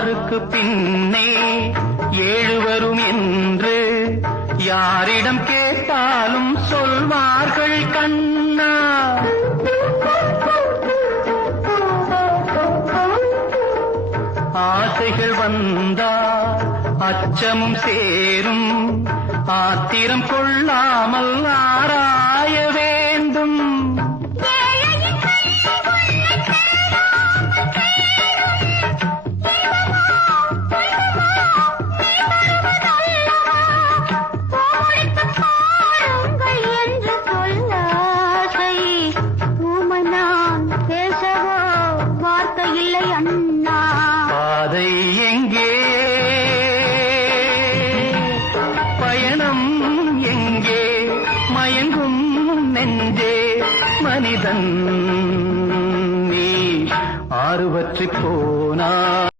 6க்கு பின்னே 7 வரும் என்று யாரிடம் கேட்டாலும் சொல்வார்கள் கண்ணா. ஆசைகள் வந்தால் அச்சமும் சேரும், ஆத்திரம் கொள்ளாமல் ஆராய வேண்டும். பாதை எங்கே, பயணம் எங்கே, மயங்கும் நெஞ்சே மனிதன் நீ ஆறுவற்றிப் போனா